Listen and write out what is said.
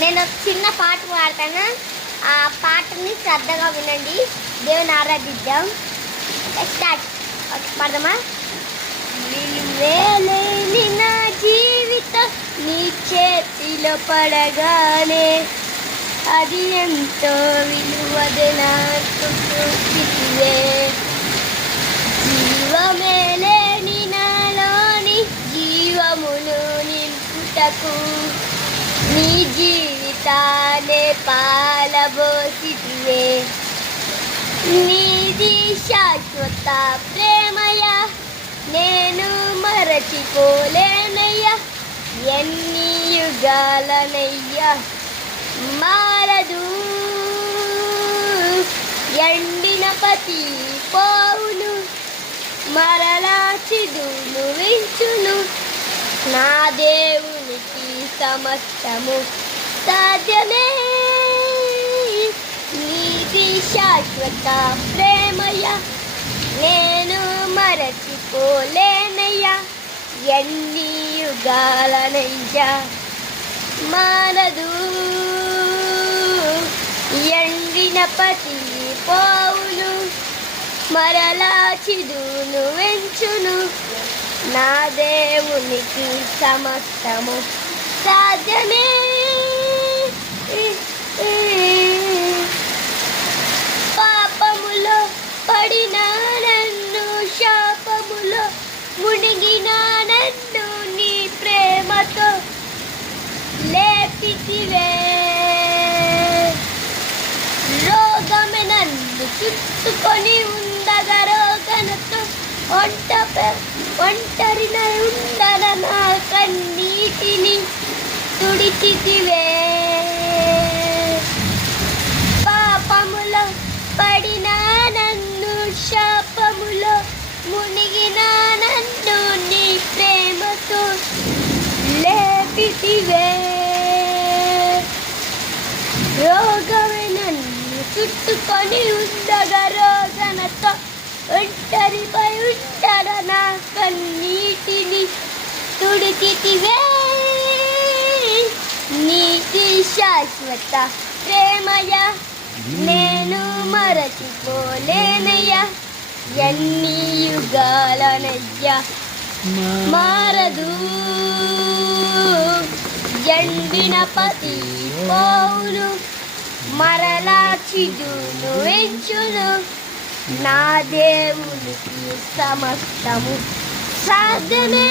నేను ఒక చిన్న పాట పాడతాను. ఆ పాటని శ్రద్ధగా వినండి. దేవుని ఆరాధిద్దాం. స్టార్ట్. పాడదామా? నిలువేలేని నా జీవితం నీ చేతిలో పడగానే అది ఎంతో విలువది నాకు చూపితివే. జీవమేలేని నాలోని జీవమును నింపుటకు నీ జీవితాన్ని పాలబోసితివే. నీది శాశ్వత ప్రేమయ నేను మరచిపోలేనయ్యా. ఎన్ని యుగాలనయ్యా మారదు. ఎండిన పతి పోవును మరలా చిదును వించును. నా దేవునికి సమస్తము సాధ్యమే. నీది శాశ్వత ప్రేమయ నేను మరచిపోలేనయ్యా. ఎన్ని యుగాలనయ్యా మారదు. ఎండిన పతి పోవును మరలా చిదును వెంచును. నా దేవునికి సమస్తము సాధ్యమే. పాపములో పడిన నన్ను శాపములో మునిగిన నన్ను నీ ప్రేమతో లేపితివే. రోగమే నన్ను చుట్టుకొని ఉండగా రోగనతో ఒంటరినై ఉండన నా కన్నీటిని తుడిచితివే. పాపములో పడిన నన్ను శాపములో మునిగిన నన్ను నీ ప్రేమతో లేపితివే. రోగమే నన్ను చుట్టుకొని ఉండగా రోగనతో ఒంటరిపై ఉండన నా కన్నీటిని తుడిచితివే. నీతి శాశ్వత ప్రేమయ నేను మరచిపోలేనయ్యా. ఎన్ని యుగాలనయ్యా మారదు. ఎండిన పతి పోవును మరలా చిదును వెంచును. నా దేవునికి సమస్తము సాధ్యమే.